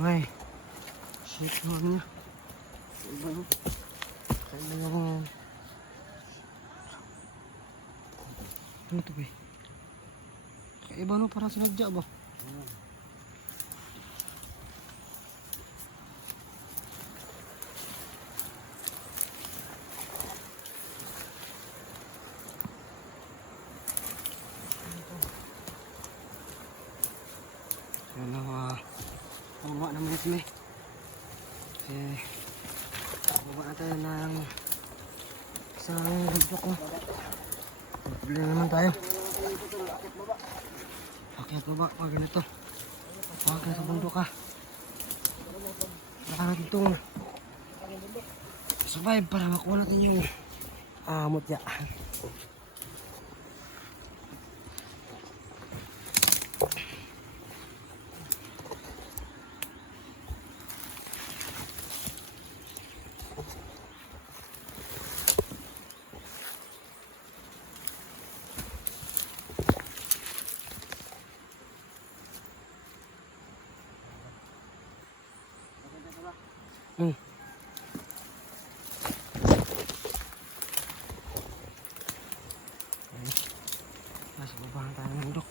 Ngay. Shit naman niya. Iba no? Kaya yung... Ano ito ba eh? Kaiba no? Parang sinadya ba? Ano bumaba naman kami. Bumaba natin ng isang bundok ko. Bili naman tayo. Akyat baba, pag ganito. Pag sa bundok ka. Saka natin itong survive para makuha natin yung mutya. Nasa baba tayo ng bundok.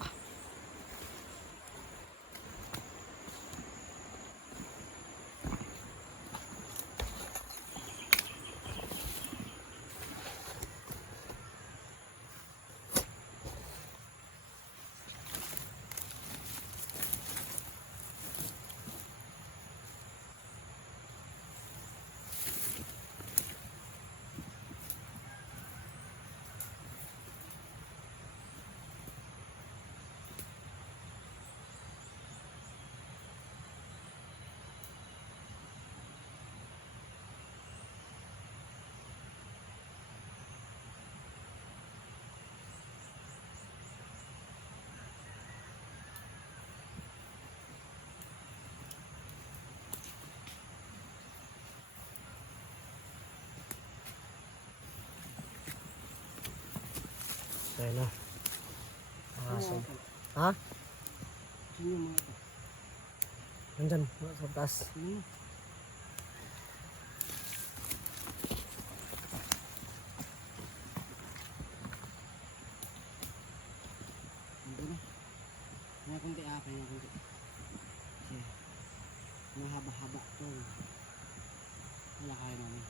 Ayan na. Ha? Nandyan, sa taas. May kunti apa yung kunti. Mahaba-haba to. Wala kaya namin.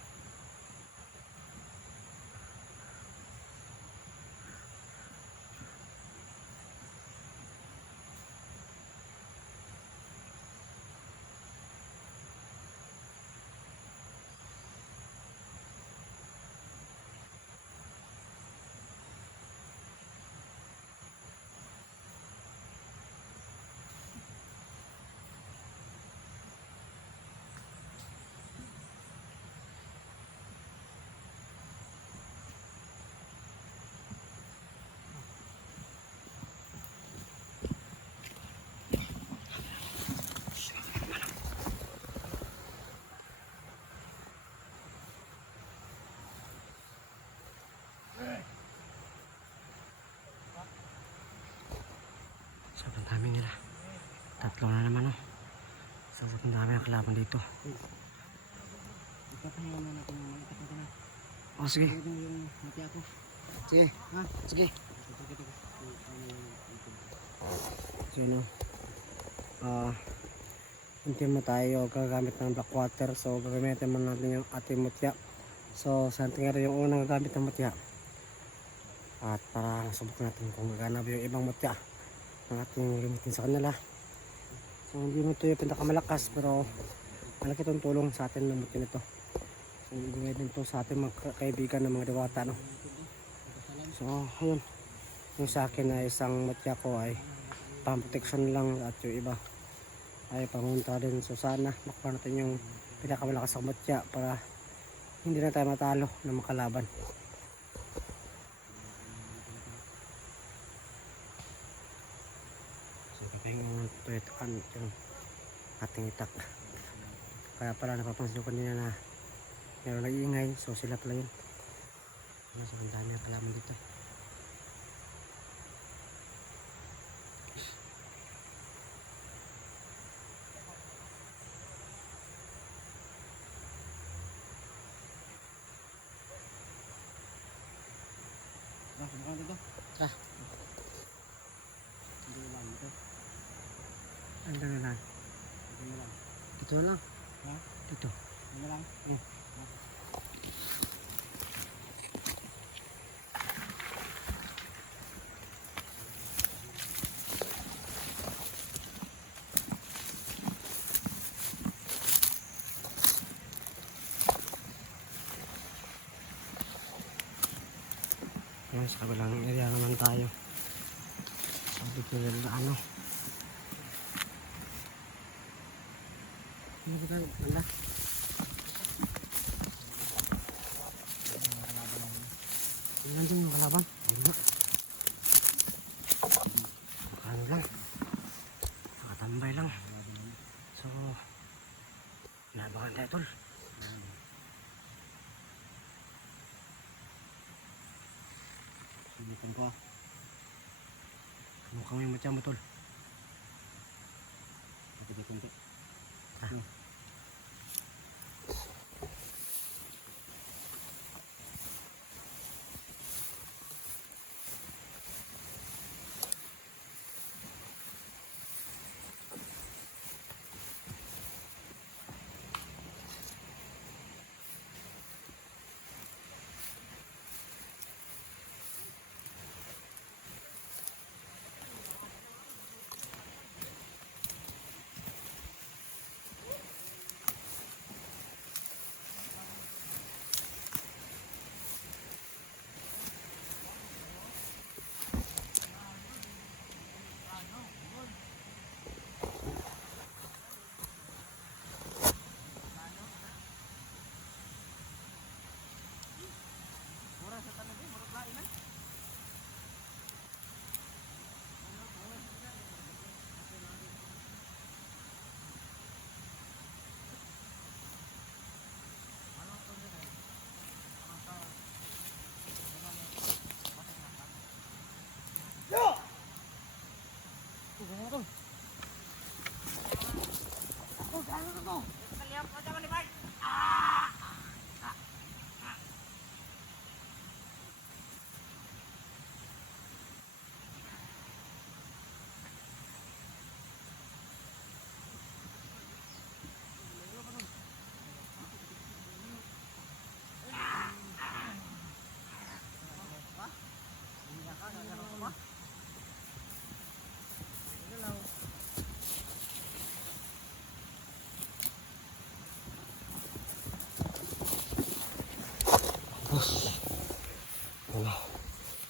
Sobrang dami nila. Tatlo na naman, oh. Sobrang dami ang kalaban dito. Ipapahinga na natin yung ipapahinga na. Oh, sige. Sige. Ha? Sige. So, no. Hindi mo tayo gagamit ng black water. So, gagamitin mo natin yung ating mutya. So, sa ating nga yung unang gagamit ng mutya. At para masubok natin kung gagana ba yung ibang mutya ang ating gamitin sa kanila. So hindi mo ito yung pinakamalakas, pero malaki itong tulong sa atin ng mutya nito. So ibigay din ito sa ating mga kaibigan ng mga diwata, no? So ayun, yung sa akin ay isang mutya ko ay pang protection lang, at yung iba ay pangunta din. So sana makuha natin yung pinakamalakas sa mutya para hindi na tayo matalo ng makalaban. Yung tuyutan yung ating itak. Kaya pala napapansin ko kanina na meron nag-iingay, so sila pala yun. So ang dami ang kalaman dito. Tara. Ando na lang. Dito na lang. Ha? Dito. Ano lang? Ayan, sa kabilang area naman tayo. Sabi ko nila ano. Ano ba tayo? Wala. Ilan din yung kalaban? Wala. Ano lang. Nakatambay lang. So, nabangan tayo tol. Sulitin ko ah. Mukhang may matya mo tol. Kunti-kunti. Ano?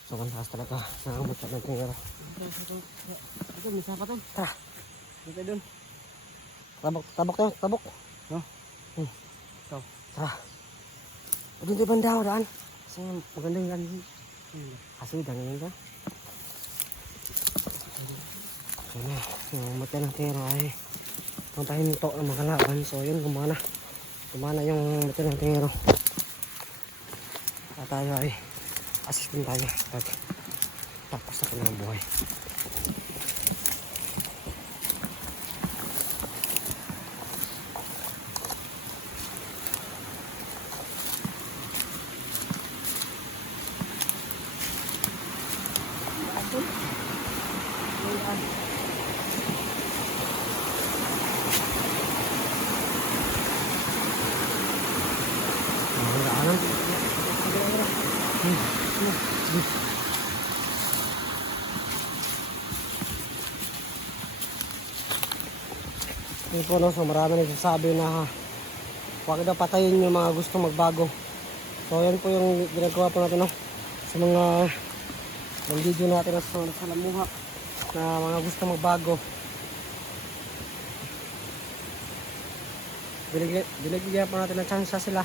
Sobrang taas talaga. Nakakabot sa ng tingero. Ito, may sapa to. Tara. Dito dun. Tabok to. Tabok. No? Ito. Tara. O dito banda ako daan. Kasi magandang yan. Kasi dangin ka. So na. Yung matya ng tingero ay puntahin nito ng mga kalaban. So yun, gumana. Gumana yung matya ng tingero. At tayo ay assist din tayo pag tapos na kanilang buhay. Yun po, no? So marami nagsasabi na huwag daw patayin yung mga gustong magbago. So yan po yung ginagawa po natin, no? Sa mga video natin na sa Lamuha na mga gustong magbago. Binigyan po natin ng chance sila